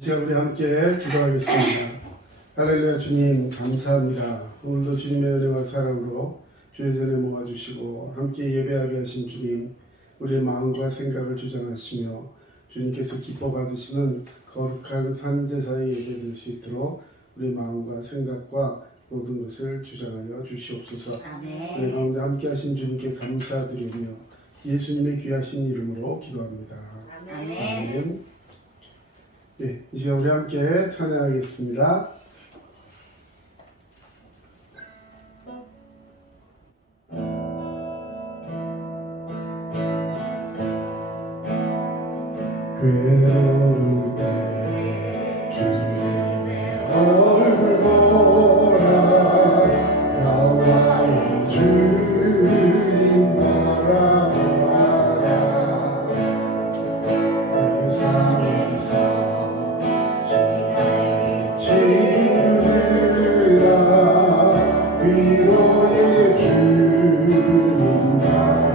이제 우리 함께 기도하겠습니다. 할렐루야. 주님 감사합니다. 오늘도 주님의 은혜와 사랑으로 주의 전에 모아주시고 함께 예배하게 하신 주님, 우리의 마음과 생각을 주장하시며 주님께서 기뻐 받으시는 거룩한 산제사의 예배될 수 있도록 우리 마음과 생각과 모든 것을 주장하여 주시옵소서. 아멘. 우리 가운데 함께 하신 주님께 감사드리며 예수님의 귀하신 이름으로 기도합니다. 아멘. 아멘. 네, 이제 우리 함께 찬양하겠습니다. 괴로울 때 주님의 얼굴 보라, 여호와의 주님 바라보아라. 내 삶에서 친구들아, 위로의 주님 바라보아라.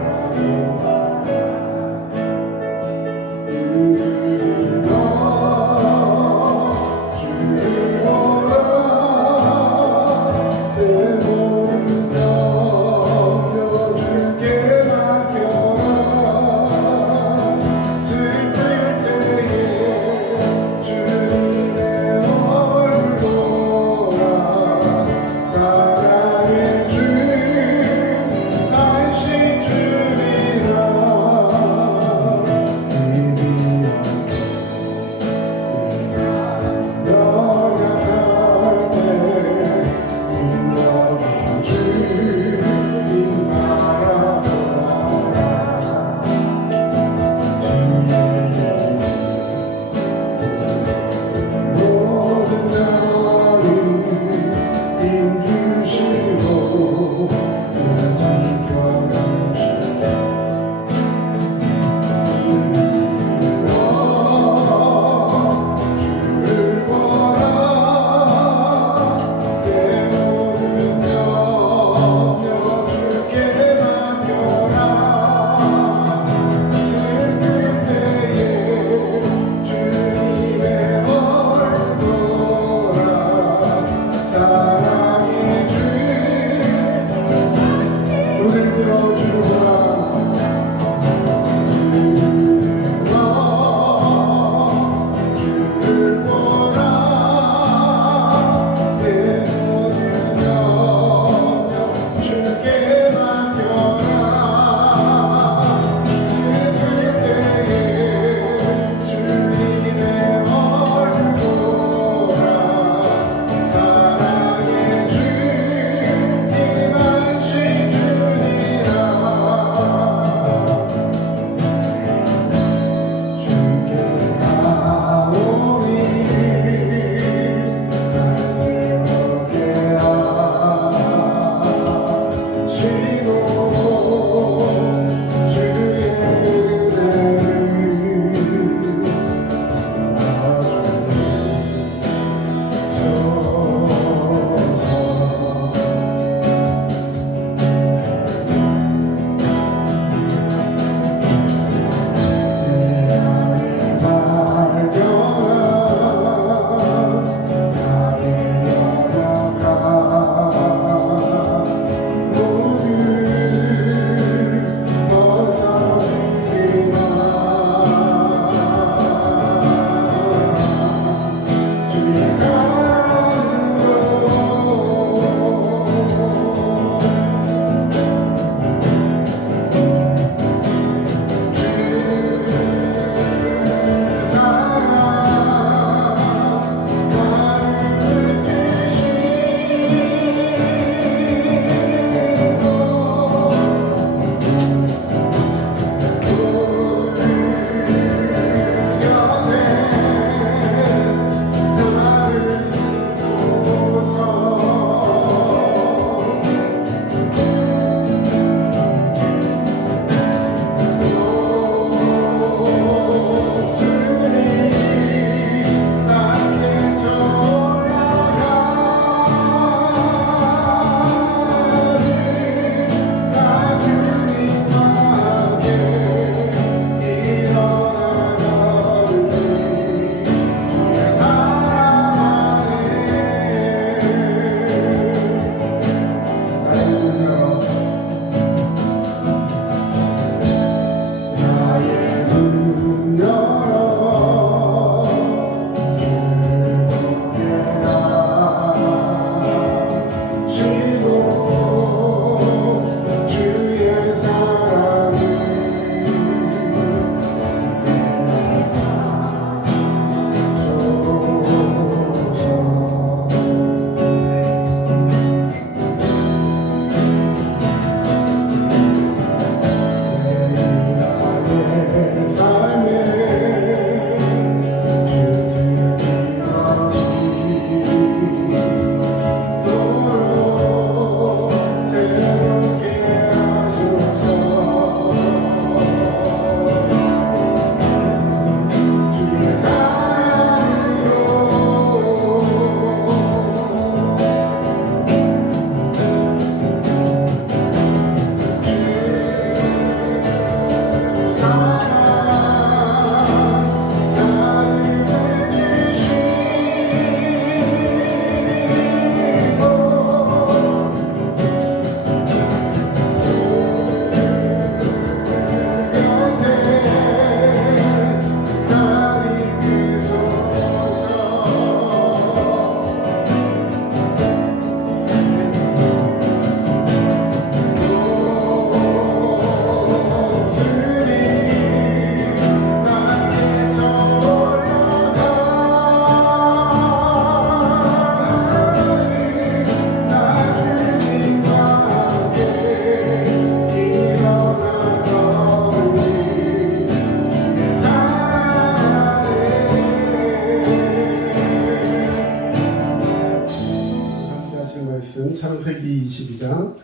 말씀 창세기 22장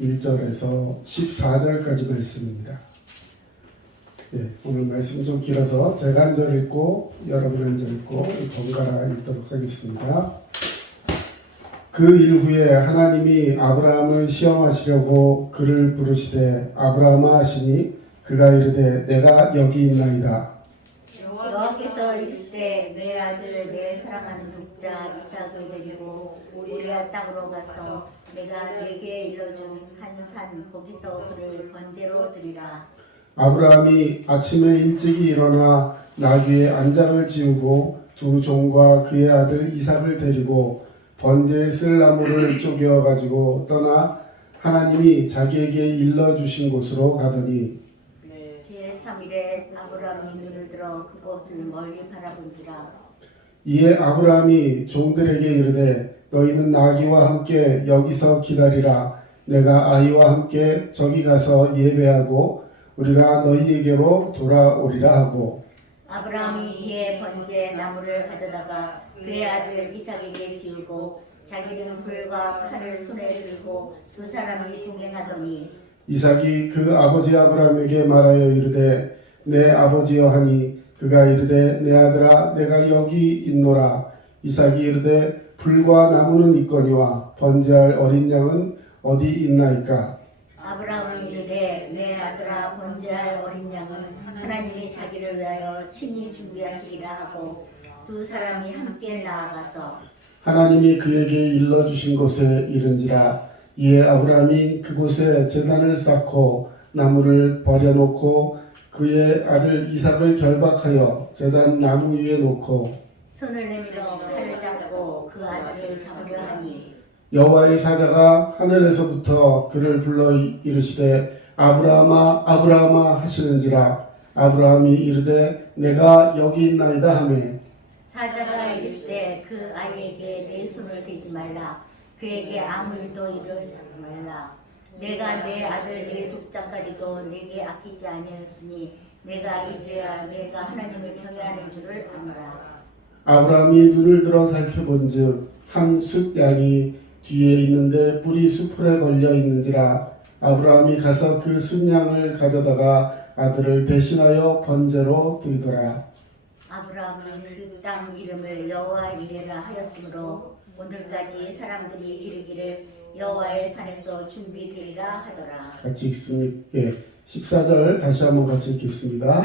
1절에서 14절까지 말씀입니다. 오늘 말씀 좀 길어서 제가 한 절 읽고 여러분 한 절 읽고 번갈아 읽도록 하겠습니다. 그 일 후에 하나님이 아브라함을 시험하시려고 그를 부르시되 아브라함아 하시니 그가 이르되 내가 여기 있나이다. 여호와께서 이르시되 내 아들 내 사랑하는 독자 이삭을 데리고 모리아 땅으로 가서 내가 네게 일러준 한 산 거기서 그를 번제로 드리라. 아브라함이 아침에 일찍이 일어나 나귀의 안장을 지우고 두 종과 그의 아들 이삭을 데리고 번제에 쓸 나무를 쪼개어 가지고 떠나 하나님이 자기에게 일러주신 곳으로 가더니 제3일에 아브라함이 눈을 들어 그곳을 멀리 바라본지라. 이에 아브라함이 종들에게 이르되 너희는 나귀와 함께 여기서 기다리라. 내가 아이와 함께 저기 가서 예배하고 우리가 너희에게로 돌아오리라 하고 아브라함이 이에 번제 나무를 가져다가 그의 아들 이삭에게 지우고 자기는 불과 칼을 손에 들고 두 사람이 동행하더니 이삭이 그 아버지 아브라함에게 말하여 이르되 내 아버지여 하니 그가 이르되 내 아들아 내가 여기 있노라. 이삭이 이르되 불과 나무는 있거니와 번제할 어린 양은 어디 있나이까. 아브라함이 이르되 내 아들아 번제할 어린 양은 하나님이 자기를 위하여 친히 준비하시리라 하고 두 사람이 함께 나아가서 하나님이 그에게 일러주신 곳에 이른지라. 이에 아브라함이 그곳에 제단을 쌓고 나무를 버려놓고 그의 아들 이삭을 결박하여 제단 나무 위에 놓고 손을 내밀어 칼을 잡고 그 아들을 잡으려 하니 여호와의 사자가 하늘에서부터 그를 불러 이르시되 아브라함아 아브라함아 하시는지라. 아브라함이 이르되 내가 여기 있나이다 하매 사자가 이르시되 그 아이에게 내 손을 대지 말라. 그에게 아무 일도 이르지 말라. 내가 내 아들 내 독자까지도 내게 아끼지 아니하였으니 내가 이제야 내가 하나님을 경외하는 줄을 아노라. 아브라함이 눈을 들어 살펴본즉 한 숫 양이 뒤에 있는데 뿔이 수풀에 걸려 있는지라. 아브라함이 가서 그 숫양을 가져다가 아들을 대신하여 번제로 드리더라. 아브라함은 그 땅 이름을 여호와 이레라 하였으므로 오늘까지 사람들이 이르기를 여호와의 산에서 준비되리라 하더라. 같이 읽습니다. 14절 다시 한번 같이 읽겠습니다.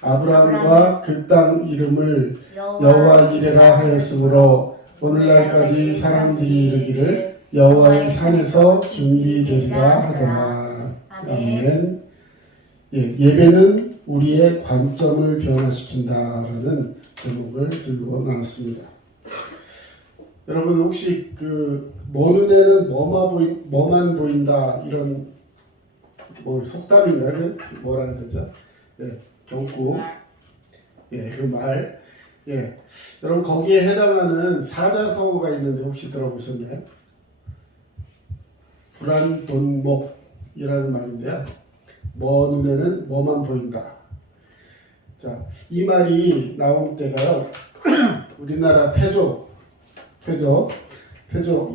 아브라함과 그 땅 이름을 여호와 이레라 하였으므로 오늘날까지 사람들이 이르기를 여호와의 산에서 준비되리라 하더라. 아멘. 예배는 우리의 관점을 변화시킨다라는 제목을 들고 나왔습니다. 여러분 혹시 뭐 눈에는 뭐만 보인다 이런 속담인가요? 뭐라 해야 되죠? 경구. 그 말. 여러분 거기에 해당하는 사자성어가 있는데 혹시 들어보셨나요? 불안돈목이라는 말인데요. 뭐 눈에는 뭐만 보인다. 자, 이 말이 나온 때가요. 우리나라 태조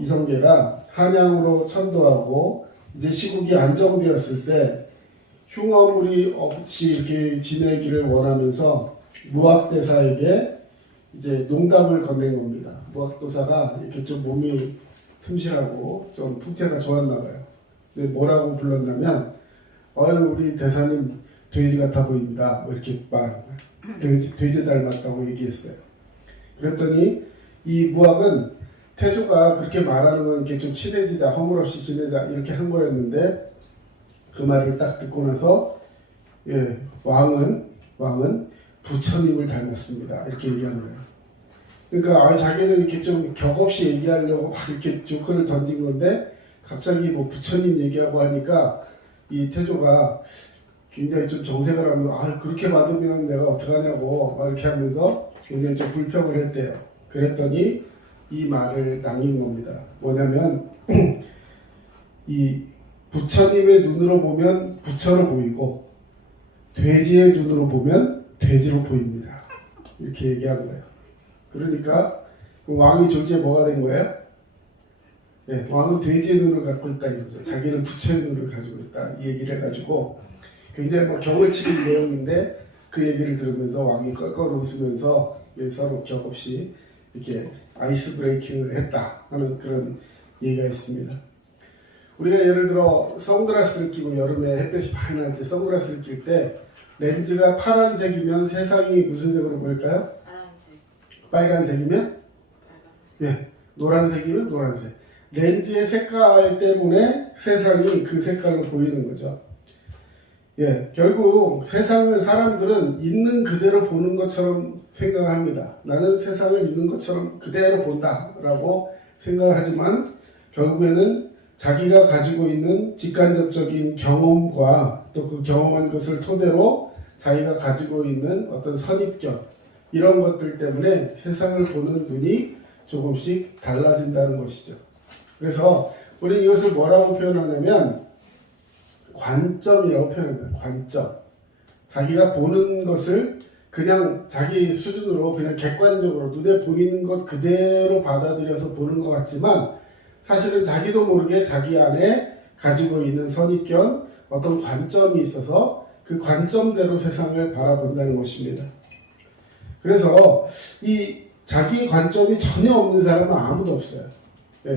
이성계가 한양으로 천도하고 이제 시국이 안정되었을 때 흉어물이 없이 이렇게 지내기를 원하면서 무학대사에게 이제 농담을 건넨 겁니다. 무학도사가 이렇게 좀 몸이 틈실하고 좀 풍채가 좋았나 봐요. 근데 뭐라고 불렀냐면 우리 대사님 돼지 같아 보입니다. 뭐 이렇게 말한 거예요. 돼지 닮았다고 얘기했어요. 그랬더니 이 무학은 태조가 그렇게 말하는 건 이렇게 좀 친해지자, 허물없이 지내자 이렇게 한 거였는데 그 말을 딱 듣고 나서 왕은 부처님을 닮았습니다. 이렇게 얘기하는 거예요. 그러니까 자기는 이렇게 좀 격없이 얘기하려고 막 이렇게 조크를 던진 건데 갑자기 뭐 부처님 얘기하고 하니까 이 태조가 굉장히 좀 정색을 하면서 그렇게 받으면 내가 어떡하냐고 막 이렇게 하면서 굉장히 좀 불평을 했대요. 그랬더니 이 말을 남긴 겁니다. 뭐냐면 이 부처님의 눈으로 보면 부처로 보이고 돼지의 눈으로 보면 돼지로 보입니다. 이렇게 얘기하는 거예요. 그러니까 왕이 졸지에 뭐가 된 거예요? 예, 왕은 돼지의 눈을 갖고 있다 이거죠. 자기는 부처의 눈을 가지고 있다 이 얘기를 해가지고 굉장히 뭐 경을 치는 내용인데 그 얘기를 들으면서 왕이 껄껄 웃으면서 서로 격 없이 이렇게 아이스 브레이킹을 했다 하는 그런 얘기가 있습니다. 우리가 예를 들어 선글라스를 끼고 여름에 햇볕이 많이 날 때 선글라스를 낄 때 렌즈가 파란색이면 세상이 무슨 색으로 보일까요? 파란색. 빨간색이면? 예, 노란색이면 노란색. 렌즈의 색깔 때문에 세상이 그 색깔로 보이는 거죠. 예, 결국 세상을 사람들은 있는 그대로 보는 것처럼 생각을 합니다. 나는 세상을 있는 것처럼 그대로 본다라고 생각을 하지만 결국에는 자기가 가지고 있는 직간접적인 경험과 또 그 경험한 것을 토대로 자기가 가지고 있는 어떤 선입견 이런 것들 때문에 세상을 보는 눈이 조금씩 달라진다는 것이죠. 그래서 우리 이것을 뭐라고 표현하냐면 관점이라고 표현합니다. 관점. 자기가 보는 것을 그냥 자기 수준으로 그냥 객관적으로 눈에 보이는 것 그대로 받아들여서 보는 것 같지만 사실은 자기도 모르게 자기 안에 가지고 있는 선입견, 어떤 관점이 있어서 그 관점대로 세상을 바라본다는 것입니다. 그래서 이 자기 관점이 전혀 없는 사람은 아무도 없어요. 예.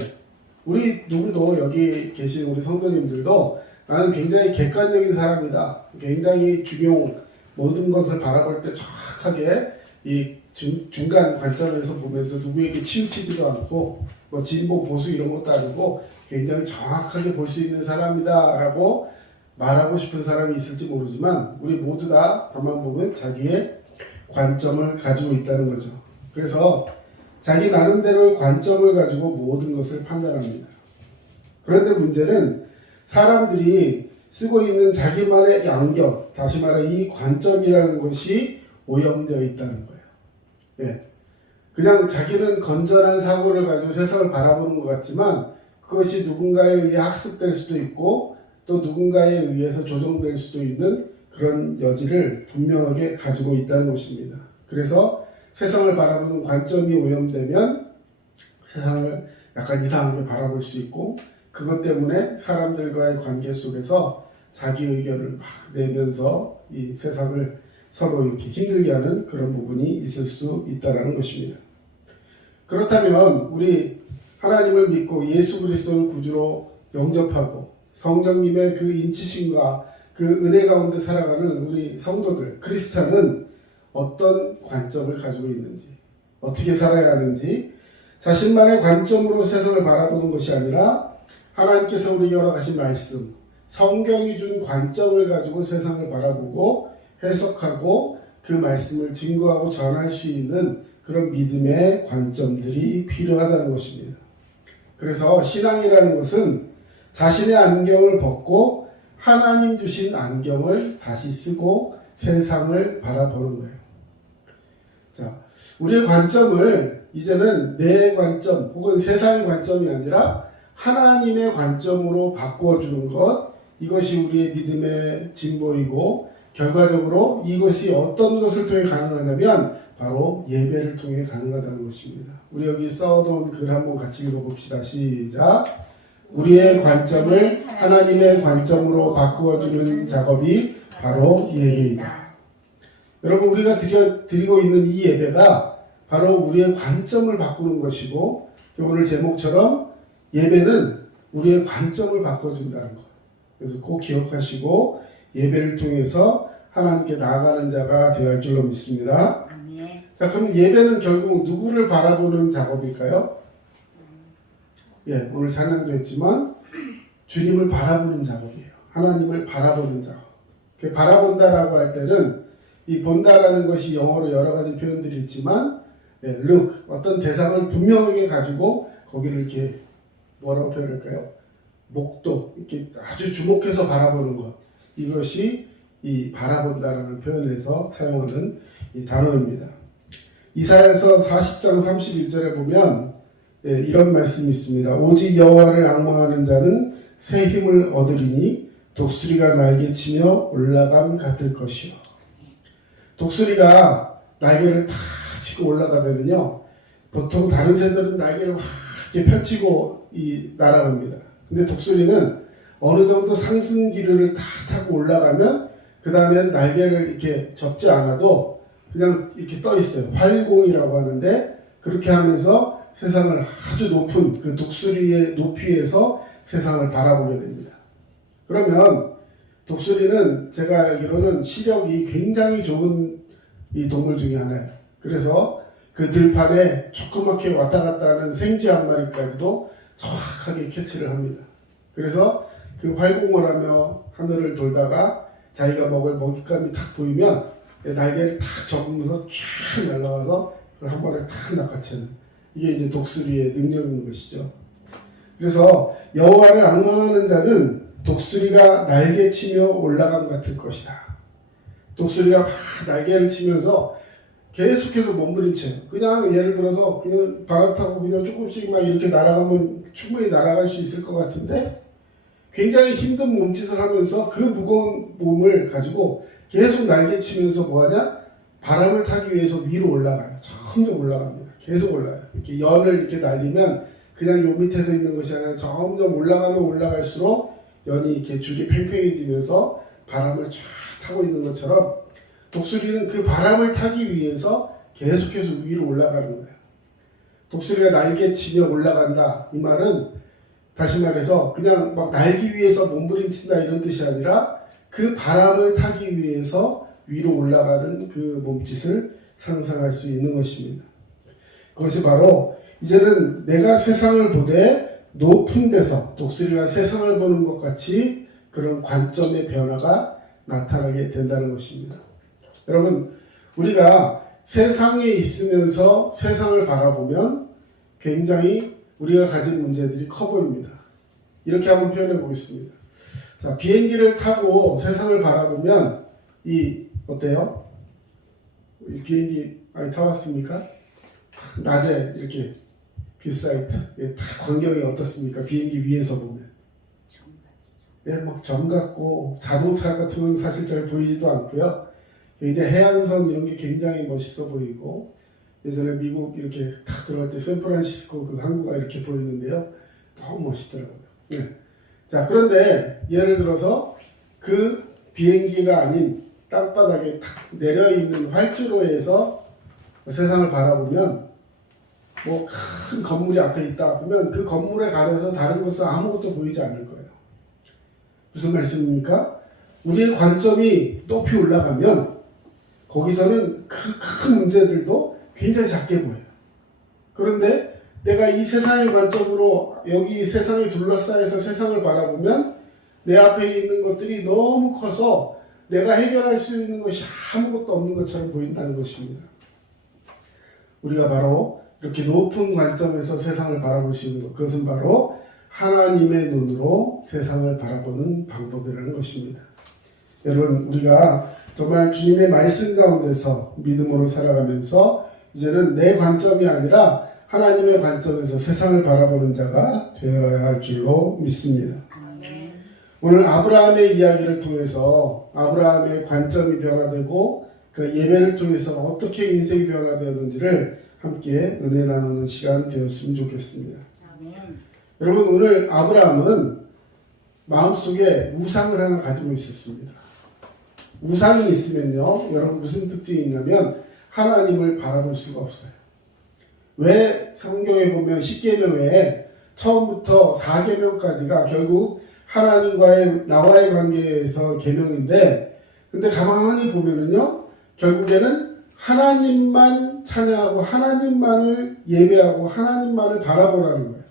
우리 누구도 여기 계신 우리 성도님들도 나는 굉장히 객관적인 사람이다. 굉장히 중용 모든 것을 바라볼 때 정확하게 이 중간 관점에서 보면서 누구에게 치우치지도 않고 뭐 진보 보수 이런 것도 아니고 굉장히 정확하게 볼 수 있는 사람이다 라고 말하고 싶은 사람이 있을지 모르지만 우리 모두 다 가만 보면 자기의 관점을 가지고 있다는 거죠. 그래서 자기 나름대로의 관점을 가지고 모든 것을 판단합니다. 그런데 문제는 사람들이 쓰고 있는 자기만의 안경, 다시 말해 이 관점이라는 것이 오염되어 있다는 거예요. 예. 그냥 자기는 건전한 사고를 가지고 세상을 바라보는 것 같지만 그것이 누군가에 의해 학습될 수도 있고 또 누군가에 의해서 조정될 수도 있는 그런 여지를 분명하게 가지고 있다는 것입니다. 그래서 세상을 바라보는 관점이 오염되면 세상을 약간 이상하게 바라볼 수 있고 그것 때문에 사람들과의 관계 속에서 자기 의견을 막 내면서 이 세상을 서로 이렇게 힘들게 하는 그런 부분이 있을 수 있다는 것입니다. 그렇다면 우리 하나님을 믿고 예수 그리스도를 구주로 영접하고 성령님의 그 인치심과 그 은혜 가운데 살아가는 우리 성도들, 크리스찬은 어떤 관점을 가지고 있는지, 어떻게 살아야 하는지, 자신만의 관점으로 세상을 바라보는 것이 아니라 하나님께서 우리에게 허락하신 말씀, 성경이 준 관점을 가지고 세상을 바라보고 해석하고 그 말씀을 증거하고 전할 수 있는 그런 믿음의 관점들이 필요하다는 것입니다. 그래서 신앙이라는 것은 자신의 안경을 벗고 하나님 주신 안경을 다시 쓰고 세상을 바라보는 거예요. 자, 우리의 관점을 이제는 내 관점 혹은 세상의 관점이 아니라 하나님의 관점으로 바꾸어주는 것, 이것이 우리의 믿음의 진보이고 결과적으로 이것이 어떤 것을 통해 가능하냐면 바로 예배를 통해 가능하다는 것입니다. 우리 여기 써놓은 글 한번 같이 읽어봅시다. 시작. 우리의 관점을 하나님의 관점으로 바꾸어주는 작업이 바로 예배이다. 여러분 우리가 드리고 있는 이 예배가 바로 우리의 관점을 바꾸는 것이고 오늘 제목처럼 예배는 우리의 관점을 바꿔준다는 것. 그래서 꼭 기억하시고 예배를 통해서 하나님께 나아가는 자가 되어야 할 줄로 믿습니다. 자, 그럼 예배는 결국 누구를 바라보는 작업일까요? 예, 오늘 찬양도 했지만 주님을 바라보는 작업이에요. 하나님을 바라보는 작업. 바라본다라고 할 때는 이 본다라는 것이 영어로 여러 가지 표현들이 있지만 예, look, 어떤 대상을 분명하게 가지고 거기를 이렇게 뭐라고 표현할까요? 목도 이렇게 아주 주목해서 바라보는 것. 이것이 이 바라본다라는 표현에서 사용하는 이 단어입니다. 이사야서 40장 31절에 보면 예, 이런 말씀이 있습니다. 오직 여호와를 앙망하는 자는 새 힘을 얻으리니 독수리가 날개치며 올라감 같을 것이요. 독수리가 날개를 탁 치고 올라가면요, 보통 다른 새들은 날개를 확 이렇게 펼치고 날아갑니다. 근데 독수리는 어느 정도 상승 기류를 다 타고 올라가면 그 다음엔 날개를 이렇게 접지 않아도 그냥 이렇게 떠 있어요. 활공이라고 하는데 그렇게 하면서 세상을 아주 높은 그 독수리의 높이에서 세상을 바라보게 됩니다. 그러면 독수리는 제가 알기로는 시력이 굉장히 좋은 이 동물 중에 하나예요. 그래서 그 들판에 조그맣게 왔다 갔다 하는 생쥐 한 마리까지도 정확하게 캐치를 합니다. 그래서 그 활공을 하며 하늘을 돌다가 자기가 먹을 먹잇감이 탁 보이면 날개를 탁 접으면서 쫙 날아와서 그걸 한 번에 탁 낚아채는 이게 이제 독수리의 능력인 것이죠. 그래서 여호와를 앙망하는 자는 독수리가 날개치며 올라감 같을 것이다. 독수리가 막 날개를 치면서 계속해서 몸부림쳐요. 그냥 예를 들어서 그냥 바람 타고 그냥 조금씩 막 이렇게 날아가면 충분히 날아갈 수 있을 것 같은데 굉장히 힘든 몸짓을 하면서 그 무거운 몸을 가지고 계속 날개치면서 뭐하냐? 바람을 타기 위해서 위로 올라가요. 점점 올라갑니다. 계속 올라가요. 이렇게 연을 이렇게 날리면 그냥 요 밑에서 있는 것이 아니라 점점 올라가면 올라갈수록 연이 이렇게 줄이 팽팽해지면서 바람을 쫙 타고 있는 것처럼 독수리는 그 바람을 타기 위해서 계속해서 위로 올라가는 거예요. 독수리가 날개치며 올라간다. 이 말은 다시 말해서 그냥 막 날기 위해서 몸부림친다 이런 뜻이 아니라 그 바람을 타기 위해서 위로 올라가는 그 몸짓을 상상할 수 있는 것입니다. 그것이 바로 이제는 내가 세상을 보되 높은 데서 독수리가 세상을 보는 것 같이 그런 관점의 변화가 나타나게 된다는 것입니다. 여러분, 우리가 세상에 있으면서 세상을 바라보면 굉장히 우리가 가진 문제들이 커 보입니다. 이렇게 한번 표현해 보겠습니다. 자, 비행기를 타고 세상을 바라보면 어때요? 비행기 많이 타봤습니까? 낮에 이렇게 뷰사이트, 광경이 어떻습니까? 비행기 위에서 보면. 막 점 같고 자동차 같은 건 사실 잘 보이지도 않고요. 이제 해안선 이런 게 굉장히 멋있어 보이고 예전에 미국 이렇게 탁 들어갈 때 샌프란시스코 그 항구가 이렇게 보이는데요. 너무 멋있더라고요. 네. 자, 그런데 예를 들어서 그 비행기가 아닌 땅바닥에 탁 내려있는 활주로에서 세상을 바라보면 뭐 큰 건물이 앞에 있다 그러면 그 건물에 가려서 다른 것은 아무것도 보이지 않을 거예요. 무슨 말씀입니까? 우리의 관점이 높이 올라가면 거기서는 그 큰 문제들도 굉장히 작게 보여요. 그런데 내가 이 세상의 관점으로 여기 세상에 둘러싸여서 세상을 바라보면 내 앞에 있는 것들이 너무 커서 내가 해결할 수 있는 것이 아무것도 없는 것처럼 보인다는 것입니다. 우리가 바로 이렇게 높은 관점에서 세상을 바라볼 수 있는 것, 그것은 바로 하나님의 눈으로 세상을 바라보는 방법이라는 것입니다. 여러분, 우리가 정말 주님의 말씀 가운데서 믿음으로 살아가면서 이제는 내 관점이 아니라 하나님의 관점에서 세상을 바라보는 자가 되어야 할 줄로 믿습니다. 오늘 아브라함의 이야기를 통해서 아브라함의 관점이 변화되고 그 예배를 통해서 어떻게 인생이 변화되었는지를 함께 은혜 나누는 시간 되었으면 좋겠습니다. 여러분, 오늘 아브라함은 마음속에 우상을 하나 가지고 있었습니다. 우상이 있으면요, 여러분 무슨 특징이 있냐면 하나님을 바라볼 수가 없어요. 왜 성경에 보면 10계명 외에 처음부터 4계명까지가 결국 하나님과의 나와의 관계에서 계명인데, 근데 가만히 보면은요, 결국에는 하나님만 찬양하고 하나님만을 예배하고 하나님만을 바라보라는 거예요.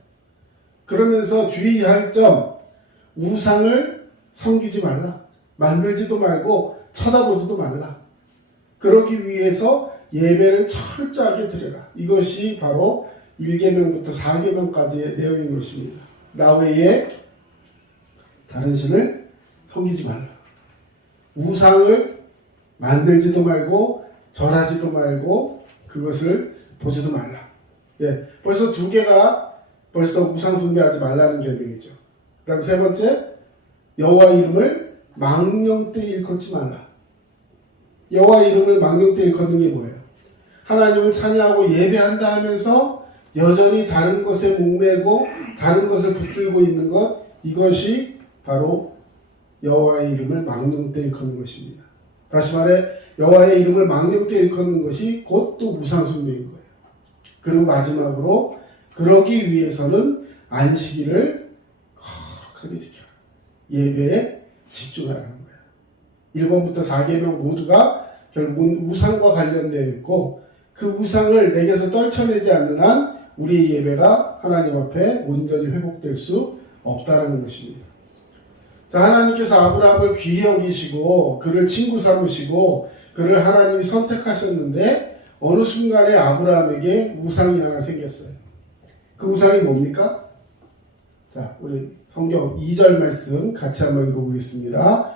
그러면서 주의할 점, 우상을 섬기지 말라. 만들지도 말고 쳐다보지도 말라. 그러기 위해서 예배를 철저하게 드려라. 이것이 바로 1계명부터 4계명까지의 내용인 것입니다. 나 외에 다른 신을 섬기지 말라. 우상을 만들지도 말고 절하지도 말고 그것을 보지도 말라. 예, 벌써 두 개가 벌써 우상 숭배하지 말라는 계명이죠. 그 다음 세 번째, 여호와 이름을 망령되이 일컫지 말라. 여호와 이름을 망령되이 일컫는 게 뭐예요? 하나님을 찬양하고 예배한다 하면서 여전히 다른 것에 목매고 다른 것을 붙들고 있는 것, 이것이 바로 여호와의 이름을 망령되이 일컫는 것입니다. 다시 말해 여호와의 이름을 망령되이 일컫는 것이 곧 또 우상숭배인 거예요. 그리고 마지막으로 그러기 위해서는 안식일을 거룩하게 지켜라. 예배에 집중하라는 거예요. 1번부터 4계명 모두가 결국은 우상과 관련되어 있고 그 우상을 내게서 떨쳐내지 않는 한 우리의 예배가 하나님 앞에 온전히 회복될 수 없다는 것입니다. 자, 하나님께서 아브라함을 귀히 여기시고 그를 친구 삼으시고 그를 하나님이 선택하셨는데 어느 순간에 아브라함에게 우상이 하나 생겼어요. 그 우상이 뭡니까? 자, 우리 성경 2절 말씀 같이 한번 읽어보겠습니다.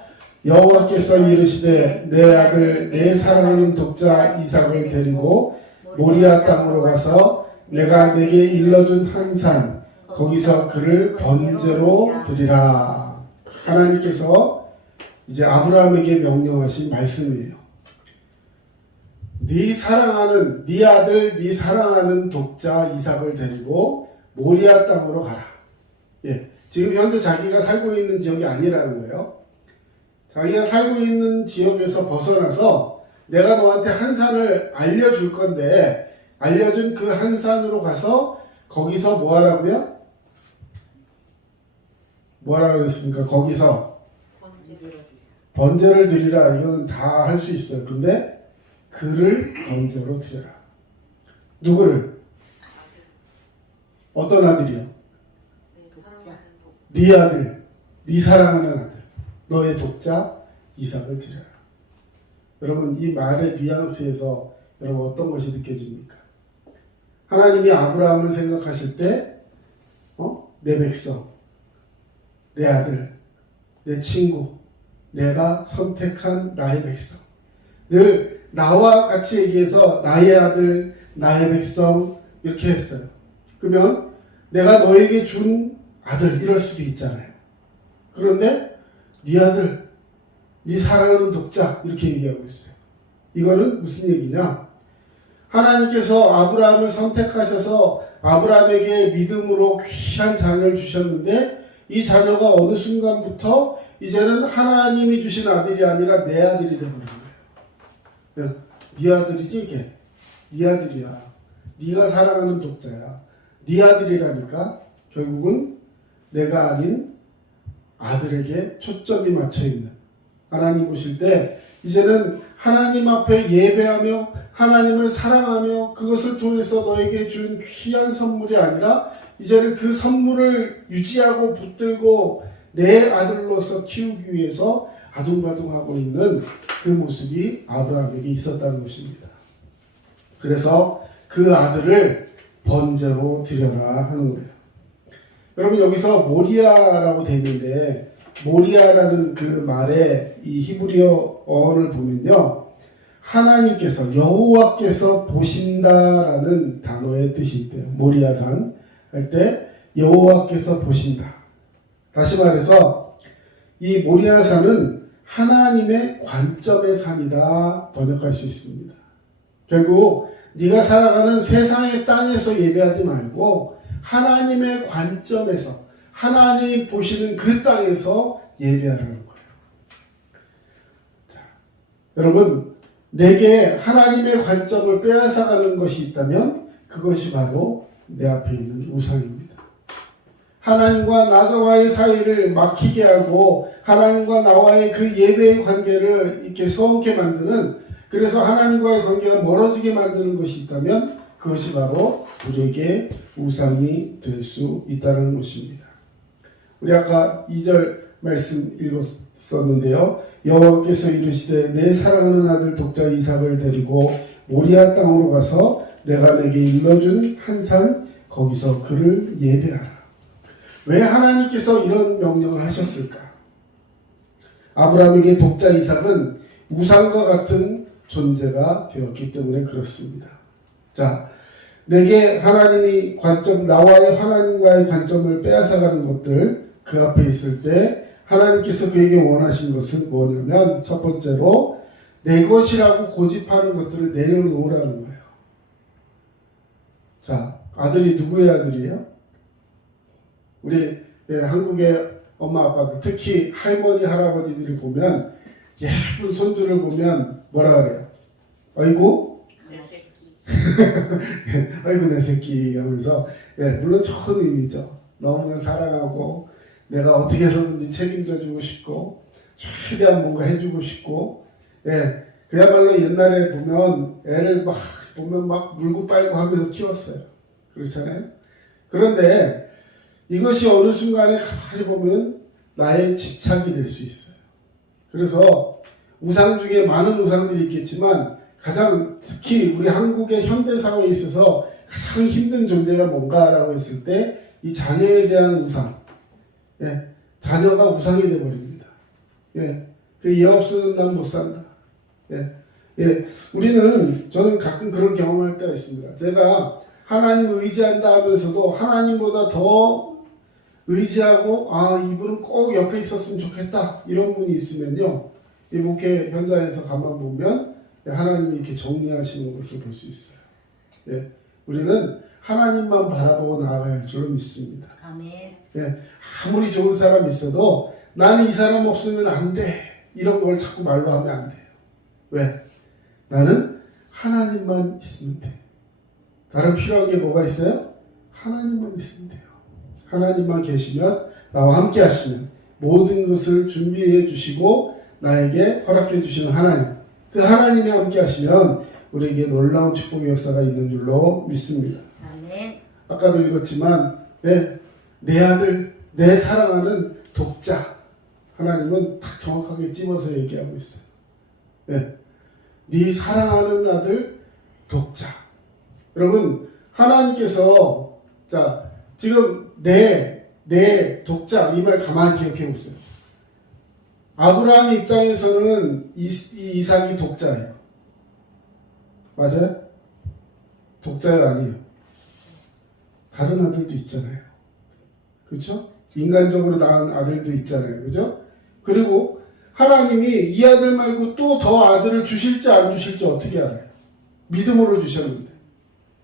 여호와께서 이르시되 내 아들 내 사랑하는 독자 이삭을 데리고 모리아 땅으로 가서 내가 내게 일러준 한 산 거기서 그를 번제로 드리라. 하나님께서 이제 아브라함에게 명령하신 말씀이에요. 네 사랑하는 네 아들 네 사랑하는 독자 이삭을 데리고 모리아 땅으로 가라. 예, 지금 현재 자기가 살고 있는 지역이 아니라는 거예요. 자기가 살고 있는 지역에서 벗어나서 내가 너한테 한 산을 알려줄 건데 알려준 그 한 산으로 가서 거기서 뭐 하라고요? 뭐라 그랬습니까? 거기서 번제를 드리라. 이건 다 할 수 있어요. 근데 그를 번제로 드려라. 누구를? 어떤 아들이요? 네 아들, 네 사랑하는 아들, 너의 독자 이삭을 드려라. 여러분, 이 말의 뉘앙스에서 여러분 어떤 것이 느껴집니까? 하나님이 아브라함을 생각하실 때 내 백성, 내 아들, 내 친구, 내가 선택한 나의 백성, 늘 나와 같이 얘기해서 나의 아들, 나의 백성 이렇게 했어요. 그러면 내가 너에게 준 아들 이럴 수도 있잖아요. 그런데 네 아들, 네 사랑하는 독자 이렇게 얘기하고 있어요. 이거는 무슨 얘기냐? 하나님께서 아브라함을 선택하셔서 아브라함에게 믿음으로 귀한 자녀를 주셨는데 이 자녀가 어느 순간부터 이제는 하나님이 주신 아들이 아니라 내 아들이 되는 거예요. 네 아들이지 이게. 네 아들이야. 네가 사랑하는 독자야. 네 아들이라니까 결국은 내가 아닌 아들에게 초점이 맞춰 있는, 하나님 보실 때 이제는 하나님 앞에 예배하며 하나님을 사랑하며 그것을 통해서 너에게 준 귀한 선물이 아니라 이제는 그 선물을 유지하고 붙들고 내 아들로서 키우기 위해서 아둥바둥하고 있는 그 모습이 아브라함에게 있었다는 것입니다. 그래서 그 아들을 번제로 드려라 하는 거예요. 여러분, 여기서 모리아라고 되어 있는데 모리아라는 그 말의 이 히브리어 어원을 보면요, 하나님께서 여호와께서 보신다라는 단어의 뜻이 있대요. 모리아산 할 때 여호와께서 보신다. 다시 말해서 이 모리아산은 하나님의 관점의 산이다 번역할 수 있습니다. 결국 네가 살아가는 세상의 땅에서 예배하지 말고 하나님의 관점에서 하나님 보시는 그 땅에서 예배하라는 거예요. 자, 여러분, 내게 하나님의 관점을 빼앗아가는 것이 있다면 그것이 바로 내 앞에 있는 우상입니다. 하나님과 나와의 사이를 막히게 하고 하나님과 나와의 그 예배의 관계를 이렇게 소원케 만드는, 그래서 하나님과의 관계가 멀어지게 만드는 것이 있다면 그것이 바로 우리에게 우상이 될 수 있다는 것입니다. 우리 아까 2절 말씀 읽었었는데요. 여호와께서 이르시되 내 사랑하는 아들 독자 이삭을 데리고 모리아 땅으로 가서 내가 내게 일러준 한 산 거기서 그를 예배하라. 왜 하나님께서 이런 명령을 하셨을까? 아브라함에게 독자 이삭은 우상과 같은 존재가 되었기 때문에 그렇습니다. 자, 내게 하나님이 나와의 하나님과의 관점을 빼앗아가는 것들 그 앞에 있을 때 하나님께서 그에게 원하신 것은 뭐냐면 첫 번째로 내 것이라고 고집하는 것들을 내려놓으라는 거예요. 자, 아들이 누구의 아들이에요? 우리 한국의 엄마 아빠들, 특히 할머니 할아버지들이 보면 예쁜 손주를 보면 뭐라 그래요? 아이고 내 새끼. 아이고 내 새끼 하면서 물론 좋은 의미죠. 너무 사랑하고 내가 어떻게 해서든지 책임져 주고 싶고 최대한 뭔가 해주고 싶고 그야말로 옛날에 보면 애를 막 보면 막 물고 빨고 하면서 키웠어요. 그렇잖아요. 그런데 이것이 어느 순간에 가만히 보면 나의 집착이 될 수 있어요. 그래서 우상 중에 많은 우상들이 있겠지만 가장 특히 우리 한국의 현대사회에 있어서 가장 힘든 존재가 뭔가라고 했을 때 이 자녀에 대한 우상, 자녀가 우상이 되어버립니다. 그 예 없으면 난 못 산다. 저는 가끔 그런 경험할 때가 있습니다. 제가 하나님을 의지한다 하면서도 하나님보다 더 의지하고 이분은 꼭 옆에 있었으면 좋겠다 이런 분이 있으면요, 이 목회 현장에서 가만 보면 하나님이 이렇게 정리하시는 것을 볼 수 있어요. 우리는 하나님만 바라보고 나아가야 할 줄로 믿습니다. 아멘. 아무리 좋은 사람이 있어도 나는 이 사람 없으면 안 돼 이런 걸 자꾸 말로 하면 안 돼요. 왜? 나는 하나님만 있으면 돼. 다른 필요한 게 뭐가 있어요? 하나님만 있으면 돼요. 하나님만 계시면, 나와 함께 하시면 모든 것을 준비해 주시고 나에게 허락해 주시는 하나님, 그 하나님이 함께 하시면 우리에게 놀라운 축복의 역사가 있는 줄로 믿습니다. 아멘. 아까도 읽었지만 내 아들, 내 사랑하는 독자, 하나님은 딱 정확하게 찝어서 얘기하고 있어요. 네 사랑하는 아들 독자. 여러분, 하나님께서 지금 내 독자 이 말 가만히 기억해 보세요. 아브라함 입장에서는 이삭이 독자예요. 맞아요? 독자가 아니에요. 다른 아들도 있잖아요. 그렇죠? 인간적으로 낳은 아들도 있잖아요. 그죠? 그리고 하나님이 이 아들 말고 또 더 아들을 주실지 안 주실지 어떻게 알아요? 믿음으로 주셨는데.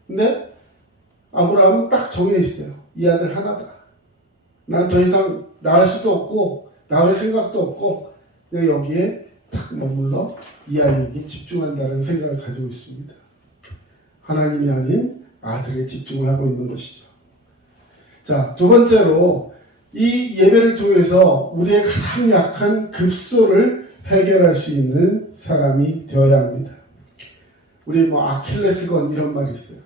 근데 아브라함은 딱 정해 있어요. 이 아들 하나다. 난 더 이상 낳을 수도 없고 낳을 생각도 없고 그냥 여기에 딱 머물러 이 아이에게 집중한다는 생각을 가지고 있습니다. 하나님이 아닌 아들에 집중을 하고 있는 것이죠. 자, 두 번째로 이 예배를 통해서 우리의 가장 약한 급소를 해결할 수 있는 사람이 되어야 합니다. 우리 아킬레스건 이런 말이 있어요.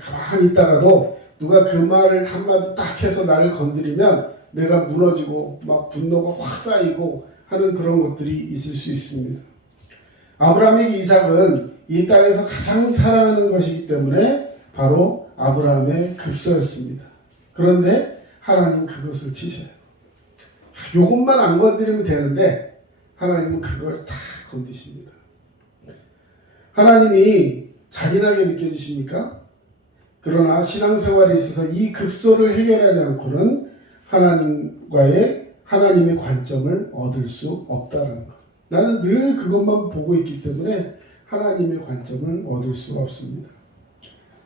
가만히 있다가도 누가 그 말을 한마디 딱 해서 나를 건드리면 내가 무너지고 막 분노가 확 쌓이고 하는 그런 것들이 있을 수 있습니다. 아브라함에게 이삭은 이 땅에서 가장 사랑하는 것이기 때문에 바로 아브라함의 급소였습니다. 그런데 하나님 그것을 치셔요. 요것만 안 건드리면 되는데 하나님은 그걸 다 건드십니다. 하나님이 잔인하게 느껴지십니까? 그러나 신앙생활에 있어서 이 급소를 해결하지 않고는 하나님의 관점을 얻을 수 없다는 것. 나는 늘 그것만 보고 있기 때문에 하나님의 관점을 얻을 수가 없습니다.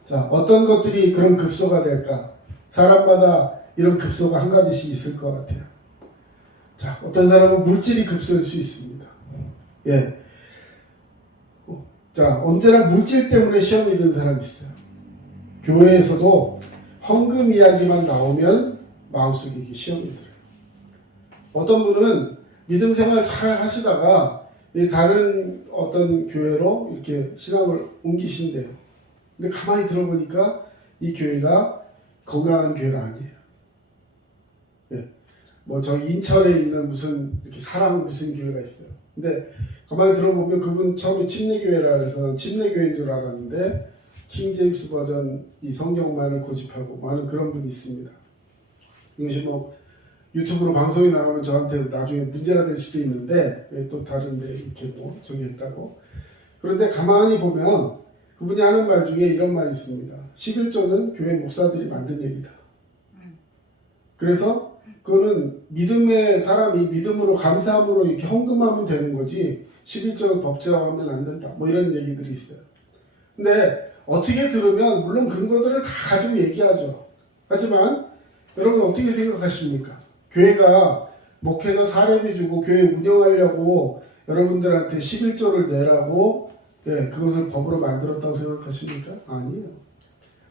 자, 어떤 것들이 그런 급소가 될까? 사람마다 이런 급소가 한 가지씩 있을 것 같아요. 자, 어떤 사람은 물질이 급소일 수 있습니다. 자, 언제나 물질 때문에 시험이 든 사람이 있어요. 교회에서도 헌금 이야기만 나오면 마음속에 이게 시험이 들어요. 어떤 분은 믿음 생활 잘 하시다가 다른 어떤 교회로 이렇게 신앙을 옮기신대요. 근데 가만히 들어보니까 이 교회가 건강한 교회가 아니에요. 저 인천에 있는 무슨 이렇게 사랑 무슨 교회가 있어요. 근데 가만히 들어보면 그분 처음에 침례교회라 그래서 침례교회인 줄 알았는데 킹제임스 버전 이 성경만을 고집하고 많은 그런 분이 있습니다. 이것이 유튜브로 방송이 나가면 저한테 나중에 문제가 될 수도 있는데 또 다른데 이렇게 저기 했다고. 그런데 가만히 보면 그분이 하는 말 중에 이런 말이 있습니다. 11조는 교회 목사들이 만든 얘기다. 그래서 그거는 믿음의 사람이 믿음으로 감사함으로 이렇게 헌금하면 되는 거지 11조는 법제화하면 안 된다. 이런 얘기들이 있어요. 근데 어떻게 들으면 물론 근거들을 다 가지고 얘기하죠. 하지만 여러분 어떻게 생각하십니까? 교회가 목회자 사례비 주고 교회 운영하려고 여러분들한테 11조를 내라고 그것을 법으로 만들었다고 생각하십니까? 아니에요.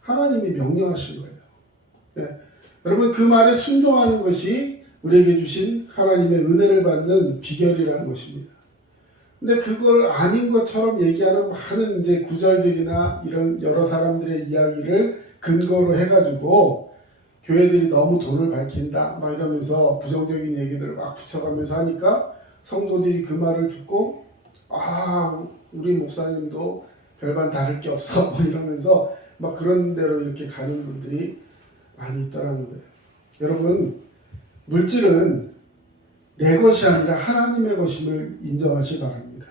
하나님이 명령하신 거예요. 여러분 그 말에 순종하는 것이 우리에게 주신 하나님의 은혜를 받는 비결이라는 것입니다. 근데 그걸 아닌 것처럼 얘기하는 많은 이제 구절들이나 이런 여러 사람들의 이야기를 근거로 해가지고 교회들이 너무 돈을 밝힌다 막 이러면서 부정적인 얘기들을 막 붙여가면서 하니까 성도들이 그 말을 듣고 우리 목사님도 별반 다를 게 없어 뭐 이러면서 막 그런 대로 이렇게 가는 분들이 많이 있더라는 거예요. 여러분 물질은 내 것이 아니라 하나님의 것임을 인정하시기 바랍니다.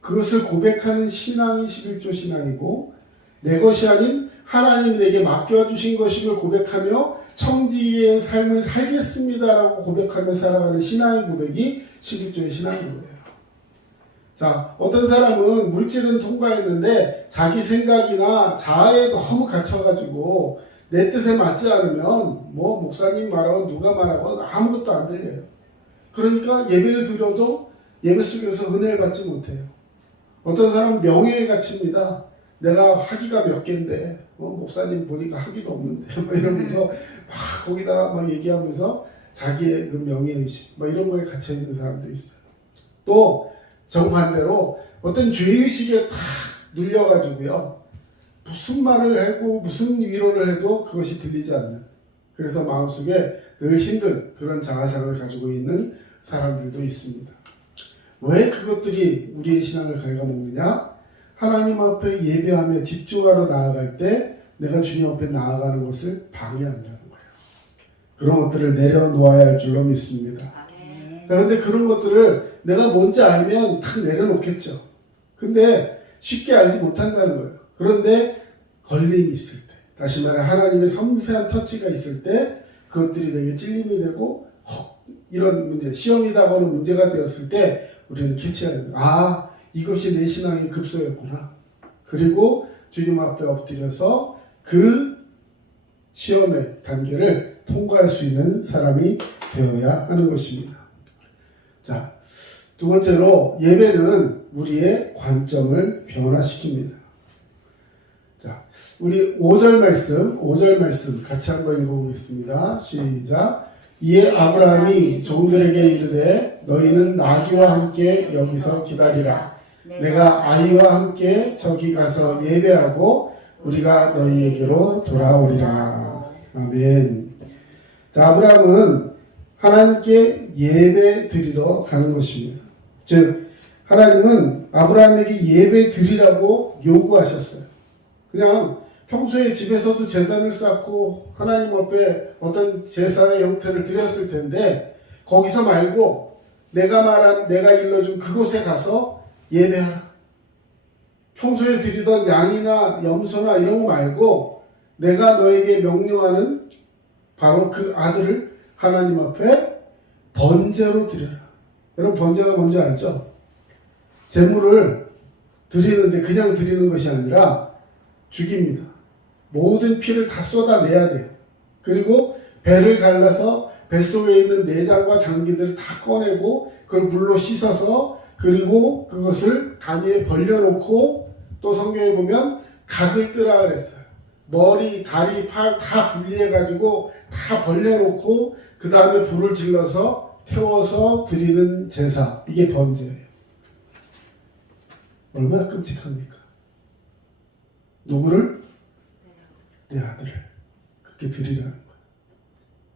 그것을 고백하는 신앙이 11조 신앙이고 내 것이 아닌 하나님이 내게 맡겨주신 것임을 고백하며 청지의 삶을 살겠습니다라고 고백하며 살아가는 신앙의 고백이 11조의 신앙인 거예요. 자, 어떤 사람은 물질은 통과했는데 자기 생각이나 자아에 너무 갇혀가지고 내 뜻에 맞지 않으면 뭐 목사님 말하고 누가 말하고 아무것도 안 들려요. 그러니까 예배를 드려도 예배 속에서 은혜를 받지 못해요. 어떤 사람은 명예에 갇힙니다. 내가 학위가 몇 개인데 목사님 보니까 학위도 없는데 막 이러면서 막 거기다가 막 얘기하면서 자기의 그 명예의식 막 이런 거에 갇혀 있는 사람도 있어요. 또 정반대로 어떤 죄의식에 탁 눌려가지고요. 무슨 말을 하고 무슨 위로를 해도 그것이 들리지 않는, 그래서 마음속에 늘 힘든 그런 자아상을 가지고 있는 사람들도 있습니다. 왜 그것들이 우리의 신앙을 갉아먹느냐? 하나님 앞에 예배하며 집중하러 나아갈 때 내가 주님 앞에 나아가는 것을 방해한다는 거예요. 그런 것들을 내려놓아야 할 줄로 믿습니다. 자, 근데 그런 것들을 내가 뭔지 알면 탁 내려놓겠죠. 근데 쉽게 알지 못한다는 거예요. 그런데 걸림이 있을 때, 다시 말해 하나님의 섬세한 터치가 있을 때 그것들이 내게 찔림이 되고 이런 문제, 시험이다 하는 문제가 되었을 때 우리는 캐치해야 됩니다. 이것이 내 신앙의 급소였구나. 그리고 주님 앞에 엎드려서 그 시험의 단계를 통과할 수 있는 사람이 되어야 하는 것입니다. 자, 두 번째로 예배는 우리의 관점을 변화시킵니다. 자, 우리 5절 말씀 같이 한번 읽어보겠습니다. 시작. 이에 아브라함이 종들에게 이르되 너희는 나귀와 함께 여기서 기다리라. 내가 아이와 함께 저기 가서 예배하고 우리가 너희에게로 돌아오리라. 아멘. 자, 아브라함은 하나님께 예배 드리러 가는 것입니다. 즉 하나님은 아브라함에게 예배 드리라고 요구하셨어요. 그냥 평소에 집에서도 제단을 쌓고 하나님 앞에 어떤 제사의 형태를 드렸을 텐데 거기서 말고 내가 일러준 그곳에 가서 예배하라. 평소에 드리던 양이나 염소나 이런 거 말고 내가 너에게 명령하는 바로 그 아들을 하나님 앞에 번제로 드려라. 여러분 번제가 뭔지 알죠? 제물을 드리는데 그냥 드리는 것이 아니라 죽입니다. 모든 피를 다 쏟아내야 돼요. 그리고 배를 갈라서 뱃속에 있는 내장과 장기들을 다 꺼내고 그걸 물로 씻어서 그리고 그것을 단 위에 벌려놓고 또 성경에 보면 각을 뜨라 그랬어요. 머리, 다리, 팔 다 분리해가지고 다 벌려놓고 그 다음에 불을 질러서 태워서 드리는 제사, 이게 번제예요. 얼마나 끔찍합니까? 누구를? 내 아들을 그렇게 드리라는 거예요.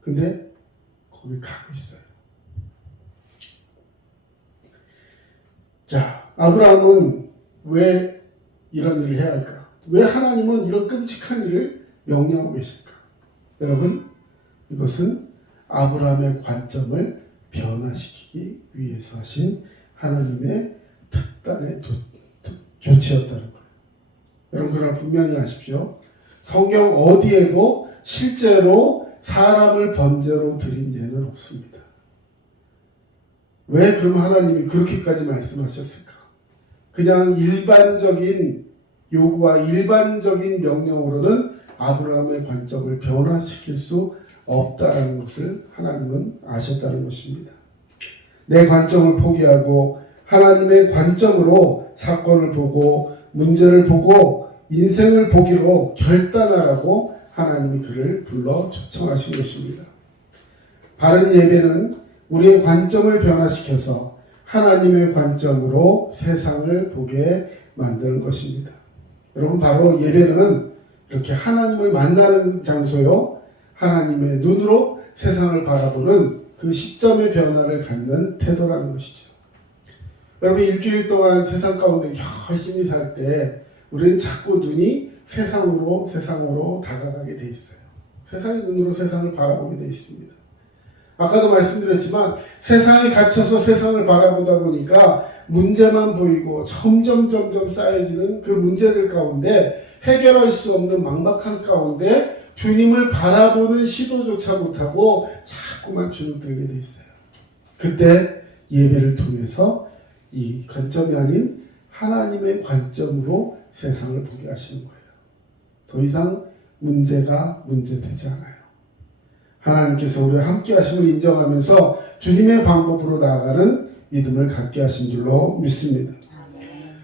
근데 거기 가고 있어요. 자, 아브라함은 왜 이런 일을 해야 할까? 왜 하나님은 이런 끔찍한 일을 명령하고 계실까? 여러분, 이것은 아브라함의 관점을 변화시키기 위해서 하신 하나님의 특단의 조치였다는 거예요. 여러분, 그러나 분명히 아십시오. 성경 어디에도 실제로 사람을 번제로 드린 예는 없습니다. 왜 그럼 하나님이 그렇게까지 말씀하셨을까? 그냥 일반적인 요구와 일반적인 명령으로는 아브라함의 관점을 변화시킬 수 없다는 것을 하나님은 아셨다는 것입니다. 내 관점을 포기하고 하나님의 관점으로 사건을 보고 문제를 보고 인생을 보기로 결단하라고 하나님이 그를 불러 초청하신 것입니다. 바른 예배는 우리의 관점을 변화시켜서 하나님의 관점으로 세상을 보게 만드는 것입니다. 여러분, 바로 예배는 이렇게 하나님을 만나는 장소요, 하나님의 눈으로 세상을 바라보는 그 시점의 변화를 갖는 태도라는 것이죠. 여러분, 일주일 동안 세상 가운데 열심히 살 때 우리는 자꾸 눈이 세상으로 다가가게 돼 있어요. 세상의 눈으로 세상을 바라보게 돼 있습니다. 아까도 말씀드렸지만 세상에 갇혀서 세상을 바라보다 보니까 문제만 보이고 점점 쌓여지는 그 문제들 가운데 해결할 수 없는 막막한 가운데 주님을 바라보는 시도조차 못하고 자꾸만 주눅들게 돼 있어요. 그때 예배를 통해서 이 관점이 아닌 하나님의 관점으로 세상을 보게 하시는 거예요. 더 이상 문제가 문제되지 않아요. 하나님께서 우리와 함께 하심을 인정하면서 주님의 방법으로 나아가는 믿음을 갖게 하신 줄로 믿습니다.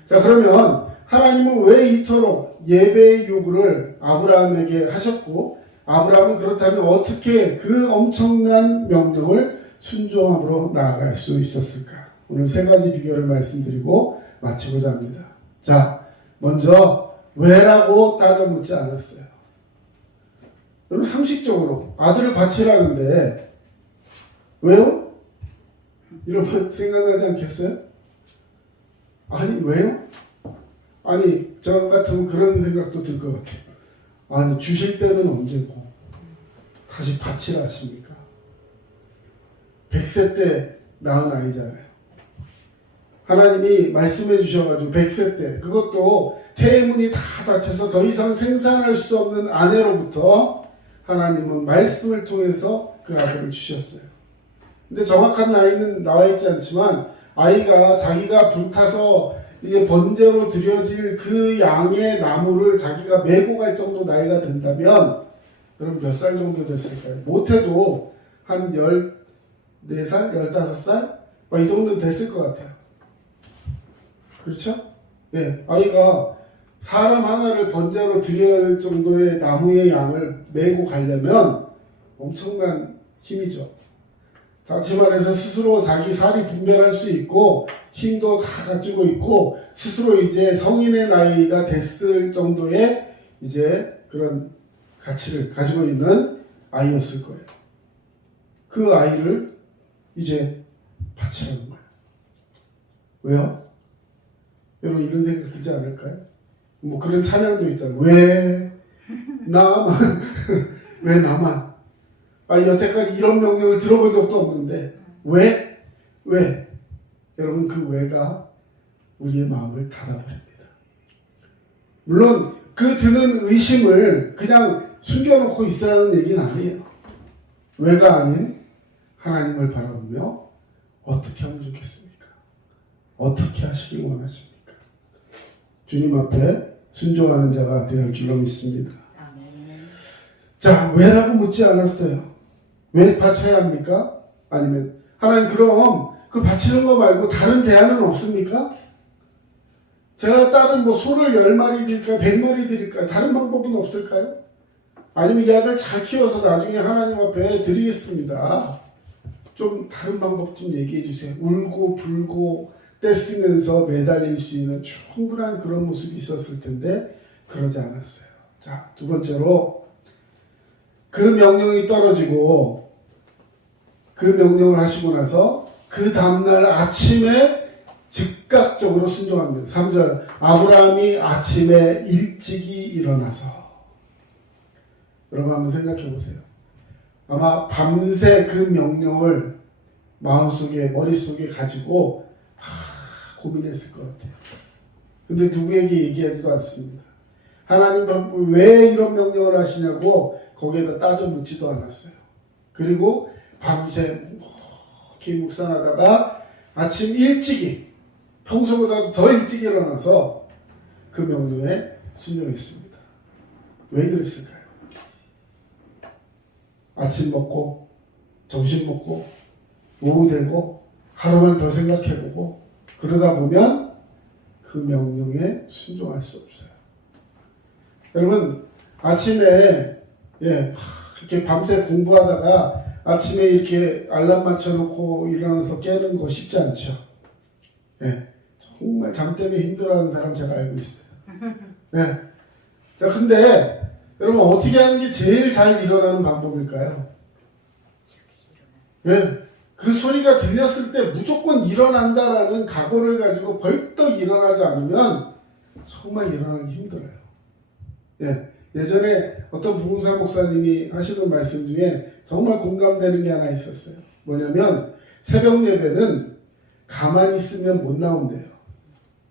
자, 그러면 하나님은 왜 이토록 예배의 요구를 아브라함에게 하셨고, 아브라함은 그렇다면 어떻게 그 엄청난 명령을 순종함으로 나아갈 수 있었을까? 오늘 세 가지 비결을 말씀드리고 마치고자 합니다. 자, 먼저 왜라고 따져 묻지 않았어요. 여러분, 상식적으로 아들을 바치라는데 왜요? 이러면 생각나지 않겠어요? 아니, 왜요? 아니, 저 같으면 그런 생각도 들 것 같아요. 아니, 주실 때는 언제고 다시 바치라 하십니까? 100세 때 낳은 아이잖아요. 하나님이 말씀해 주셔가지고 100세 때, 그것도 태문이 다 닫혀서 더 이상 생산할 수 없는 아내로부터 하나님은 말씀을 통해서 그 아들을 주셨어요. 근데 정확한 나이는 나와 있지 않지만 아이가 자기가 불타서 이게 번제로 드려질 그 양의 나무를 자기가 메고 갈 정도 나이가 된다면 그럼 몇 살 정도 됐을까요? 못해도 한 14살? 15살? 이 정도 됐을 것 같아요. 그렇죠? 네, 아이가 사람 하나를 번제로 드려야 할 정도의 나무의 양을 메고 가려면 엄청난 힘이죠. 다시 말해서 스스로 자기 살이 분별할 수 있고 힘도 다 가지고 있고 스스로 이제 성인의 나이가 됐을 정도의 이제 그런 가치를 가지고 있는 아이였을 거예요. 그 아이를 이제 바치라는 거예요. 왜요? 여러분, 이런 생각 들지 않을까요? 뭐 그런 찬양도 있잖아요. 왜 나만 왜 나만? 여태까지 이런 명령을 들어본 적도 없는데 왜? 여러분, 그 왜가 우리의 마음을 닫아버립니다. 물론 그 드는 의심을 그냥 숨겨놓고 있으라는 얘기는 아니에요. 왜가 아닌 하나님을 바라보며 어떻게 하면 좋겠습니까? 어떻게 하시길 원하십니까? 주님 앞에 순종하는 자가 되어 줄로 믿습니다. 자, 왜라고 묻지 않았어요. 왜 바쳐야 합니까? 아니면 하나님, 그럼 그 바치는 거 말고 다른 대안은 없습니까? 제가 다른 소를 10마리 드릴까요? 100마리 드릴까요? 다른 방법은 없을까요? 아니면 이 아들 잘 키워서 나중에 하나님 앞에 드리겠습니다. 좀 다른 방법 좀 얘기해 주세요. 울고 불고 떼쓰면서 매달릴 수 있는 충분한 그런 모습이 있었을 텐데 그러지 않았어요. 자, 두 번째로 그 명령이 떨어지고 그 명령을 하시고 나서 그 다음날 아침에 즉각적으로 순종합니다. 3절, 아브라함이 아침에 일찍이 일어나서. 여러분, 한번 생각해 보세요. 아마 밤새 그 명령을 마음속에 머릿속에 가지고 고민했을 것 같아요. 근데 누구에게 얘기하지도 않습니다. 하나님 왜 이런 명령을 하시냐고 거기에다 따져 묻지도 않았어요. 그리고 밤새 이렇게 묵상하다가 아침 일찍이, 평소보다도 더 일찍 일어나서 그 명령에 순종했습니다. 왜 그랬을까요? 아침 먹고 점심 먹고 오후 되고 하루만 더 생각해보고 그러다 보면 그 명령에 순종할 수 없어요. 여러분 아침에 이렇게 밤새 공부하다가 아침에 이렇게 알람 맞춰놓고 일어나서 깨는 거 쉽지 않죠. 정말 잠 때문에 힘들어하는 사람 제가 알고 있어요. 자, 근데 여러분 어떻게 하는 게 제일 잘 일어나는 방법일까요? 그 소리가 들렸을 때 무조건 일어난다라는 각오를 가지고 벌떡 일어나지 않으면 정말 일어나기 힘들어요. 예전에 어떤 부흥사 목사님이 하시는 말씀 중에 정말 공감되는 게 하나 있었어요. 뭐냐면 새벽 예배는 가만히 있으면 못 나온대요.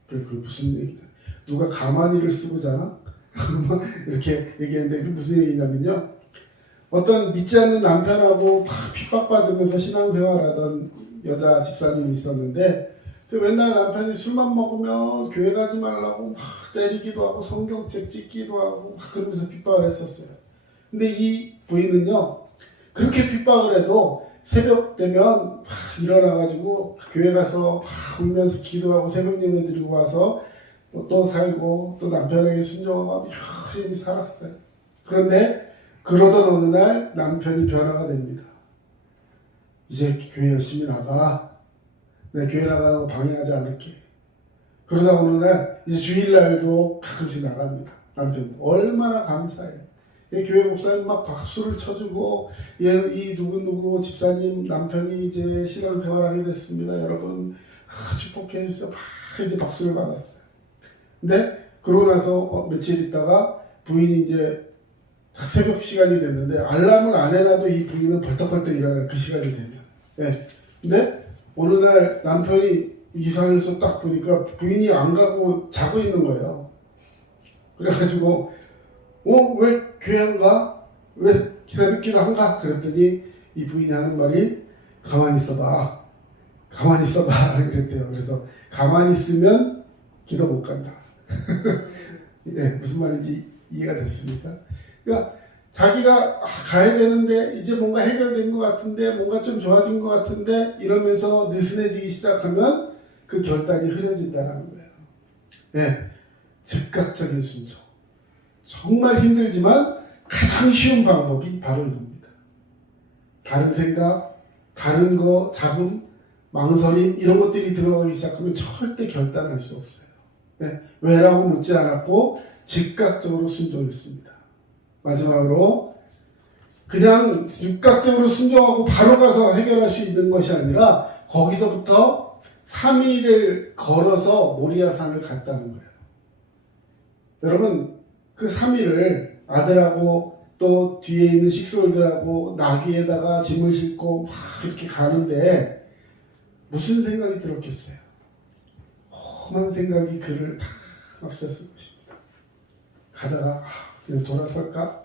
그 무슨 얘기냐? 누가 가만히를 쓰고 자나? 이렇게 얘기했는데 그 무슨 얘기냐면요. 어떤 믿지 않는 남편하고 막 핍박받으면서 신앙생활하던 여자 집사님이 있었는데 그 맨날 남편이 술만 먹으면 교회 가지 말라고 막 때리기도 하고 성경책 찍기도 하고 막 그러면서 핍박을 했었어요. 근데 이 부인은요 그렇게 핍박을 해도 새벽 되면 막 일어나가지고 교회 가서 막 울면서 기도하고 새벽 예배 드리고 와서 또 살고 또 남편에게 순종하고 열심히 살았어요. 그런데 그러던 어느 날 남편이 변화가 됩니다. 이제 교회 열심히 나가. 내 교회 나가는 거 방해하지 않을게. 그러다 어느 날 이제 주일날도 가끔씩 나갑니다. 남편도 얼마나 감사해요. 교회 목사님 막 박수를 쳐주고 이 누구누구 집사님 남편이 이제 신앙생활하게 됐습니다. 여러분 축복해 주세요. 막 이제 박수를 받았어요. 근데 그러고 나서 며칠 있다가 부인이 이제 새벽 시간이 됐는데 알람을 안 해놔도 이 부인은 벌떡벌떡 일어나요. 그 시간이 되면. 근데 어느 날 남편이 이상해서 딱 보니까 부인이 안 가고 자고 있는 거예요. 그래가지고 왜 교회 안 가? 왜 새벽기도 안 가? 그랬더니 이 부인이 하는 말이 가만히 있어봐. 가만히 있어봐. 그랬대요. 그래서 가만히 있으면 기도 못 간다. 무슨 말인지 이해가 됐습니까? 그러니까 자기가 가야 되는데 이제 뭔가 해결된 것 같은데 뭔가 좀 좋아진 것 같은데 이러면서 느슨해지기 시작하면 그 결단이 흐려진다는 거예요. 즉각적인 순종. 정말 힘들지만 가장 쉬운 방법이 바로 이겁니다. 다른 생각, 다른 거, 잡음, 망설임 이런 것들이 들어가기 시작하면 절대 결단할 수 없어요. 왜라고 묻지 않았고 즉각적으로 순종했습니다. 마지막으로 그냥 즉각적으로 순종하고 바로 가서 해결할 수 있는 것이 아니라 거기서부터 3일을 걸어서 모리아산을 갔다는 거예요. 여러분 그 3일을 아들하고 또 뒤에 있는 식솔들하고 나귀에다가 짐을 싣고 막 이렇게 가는데 무슨 생각이 들었겠어요? 험한 생각이 그를 다 앞섰을 것입니다. 가다가 그냥 돌아설까?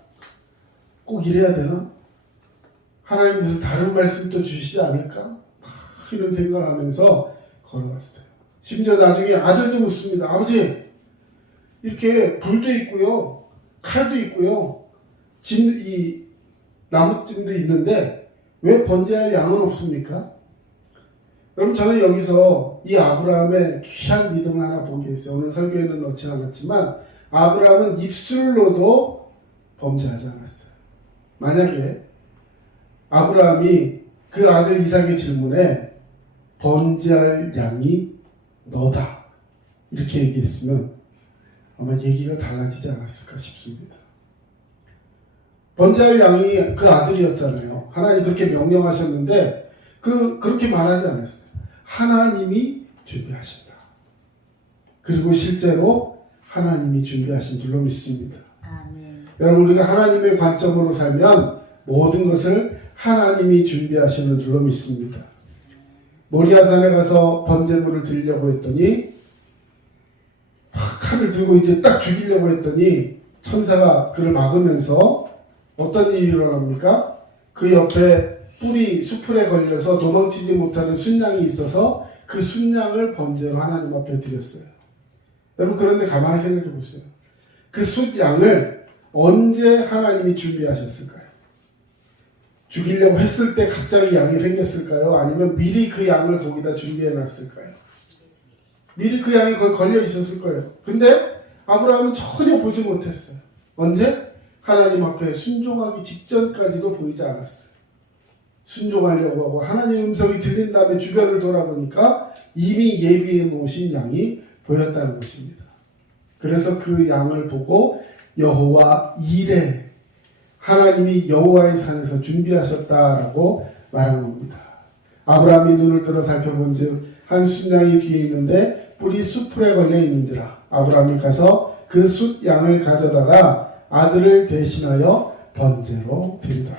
꼭 이래야 되나? 하나님 무슨 다른 말씀도 주시지 않을까? 이런 생각을 하면서 걸어갔어요. 심지어 나중에 아들도 묻습니다. 아버지 이렇게 불도 있고요 칼도 있고요 이 나무찜도 있는데 왜 번제할 양은 없습니까? 여러분 저는 여기서 이 아브라함의 귀한 믿음을 하나 본 게 있어요. 오늘 설교에는 넣지 않았지만 아브라함은 입술로도 범죄하지 않았어요. 만약에 아브라함이 그 아들 이삭의 질문에 번제할 양이 너다 이렇게 얘기했으면 아마 얘기가 달라지지 않았을까 싶습니다. 번제할 양이 그 아들이었잖아요. 하나님 그렇게 명령하셨는데 그렇게 말하지 않았어요. 하나님이 준비하신다. 그리고 실제로 하나님이 준비하신 줄로 믿습니다. 아멘. 여러분 우리가 하나님의 관점으로 살면 모든 것을 하나님이 준비하시는 줄로 믿습니다. 모리아산에 가서 번제물을 드리려고 했더니 칼을 들고 이제 딱 죽이려고 했더니 천사가 그를 막으면서 어떤 일이 일어납니까? 그 옆에 뿔이 수풀에 걸려서 도망치지 못하는 순양이 있어서 그 순양을 번제로 하나님 앞에 드렸어요. 여러분 그런데 가만히 생각해 보세요. 그 숫 양을 언제 하나님이 준비하셨을까요? 죽이려고 했을 때 갑자기 양이 생겼을까요? 아니면 미리 그 양을 거기다 준비해 놨을까요? 미리 그 양이 거기 걸려 있었을 거예요. 근데 아브라함은 전혀 보지 못했어요. 언제? 하나님 앞에 순종하기 직전까지도 보이지 않았어요. 순종하려고 하고 하나님 음성이 들린 다음에 주변을 돌아보니까 이미 예비해 놓으신 양이 보였다는 것입니다. 그래서 그 양을 보고 여호와 이레, 하나님이 여호와의 산에서 준비하셨다라고 말한 겁니다. 아브라함이 눈을 들어 살펴본즉 한 숫양이 뒤에 있는데 뿔이 숯불에 걸려 있는지라. 아브라함이 가서 그 숫양을 가져다가 아들을 대신하여 번제로 드리더라.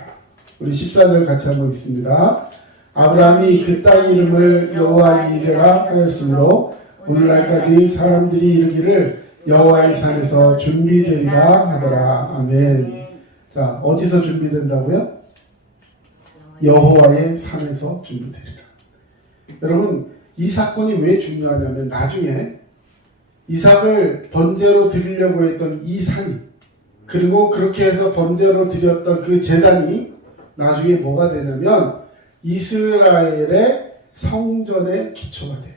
우리 14절 같이 한번 읽습니다. 아브라함이 그 땅 이름을 여호와 이레라 하였으므로 오늘날까지 사람들이 이르기를 여호와의 산에서 준비되리라 하더라. 아멘. 자, 어디서 준비된다고요? 여호와의 산에서 준비되리라. 여러분, 이 사건이 왜 중요하냐면 나중에 이삭을 번제로 드리려고 했던 이 산이, 그리고 그렇게 해서 번제로 드렸던 그 제단이 나중에 뭐가 되냐면 이스라엘의 성전의 기초가 돼요.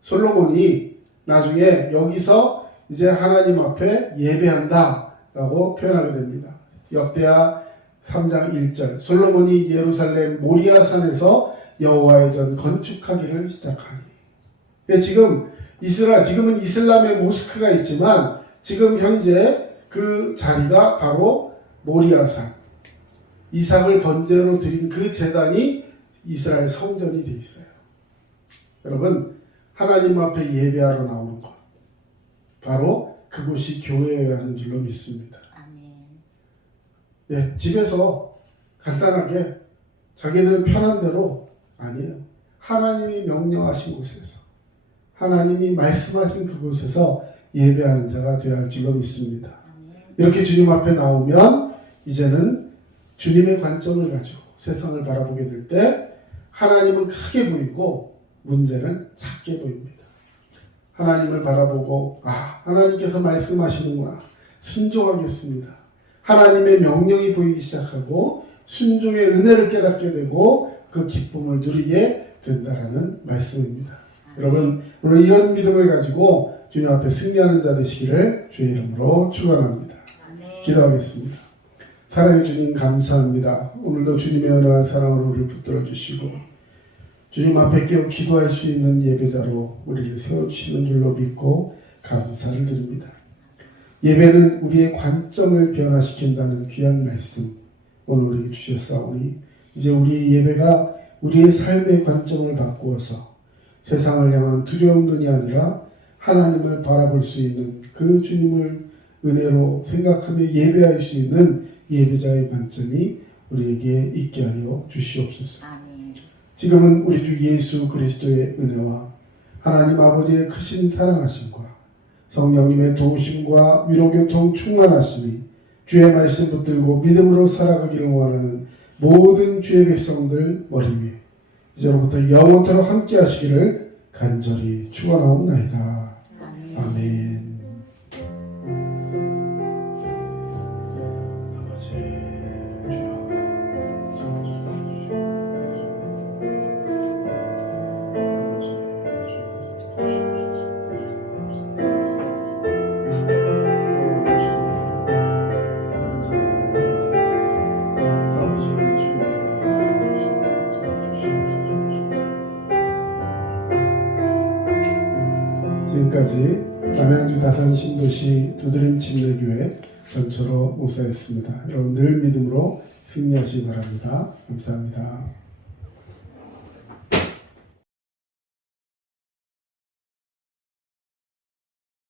솔로몬이 나중에 여기서 이제 하나님 앞에 예배한다 라고 표현하게 됩니다. 역대하 3장 1절, 솔로몬이 예루살렘 모리아산에서 여호와의 전 건축하기를 시작하니. 지금은 이슬람의 모스크가 있지만 지금 현재 그 자리가 바로 모리아산, 이삭을 번제로 드린 그 제단이 이스라엘 성전이 되어 있어요. 여러분, 하나님 앞에 예배하러 나오는 것, 바로 그곳이 교회여야 하는 줄로 믿습니다. 예, 집에서 간단하게 자기들 편한 대로 아니에요. 하나님이 명령하신 곳에서, 하나님이 말씀하신 그곳에서 예배하는 자가 되어야 할 줄로 믿습니다. 이렇게 주님 앞에 나오면 이제는 주님의 관점을 가지고 세상을 바라보게 될 때 하나님은 크게 보이고 문제는 작게 보입니다. 하나님을 바라보고 하나님께서 말씀하시는구나, 순종하겠습니다. 하나님의 명령이 보이기 시작하고 순종의 은혜를 깨닫게 되고 그 기쁨을 누리게 된다라는 말씀입니다. 여러분, 오늘 이런 믿음을 가지고 주님 앞에 승리하는 자 되시기를 주의 이름으로 축원합니다. 기도하겠습니다. 사랑해 주님 감사합니다. 오늘도 주님의 은혜와 사랑으로 우리를 붙들어 주시고 주님 앞에 깨어 기도할 수 있는 예배자로 우리를 세워주시는 줄로 믿고 감사를 드립니다. 예배는 우리의 관점을 변화시킨다는 귀한 말씀 오늘 우리에게 주셨사오니 이제 우리의 예배가 우리의 삶의 관점을 바꾸어서 세상을 향한 두려운 눈이 아니라 하나님을 바라볼 수 있는 그 주님을 은혜로 생각하며 예배할 수 있는 예배자의 관점이 우리에게 있게 하여 주시옵소서. 지금은 우리 주 예수 그리스도의 은혜와 하나님 아버지의 크신 사랑하심과 성령님의 도우심과 위로교통 충만하심이 주의 말씀 붙들고 믿음으로 살아가기를 원하는 모든 주의 백성들 머리 위에 이제로부터 영원토록 함께 하시기를 간절히 축원하옵나이다. 아멘. 지금까지 남양주 다산 신도시 두드림 침례교회 전초로 목사였습니다. 여러분 늘 믿음으로 승리하시기 바랍니다. 감사합니다.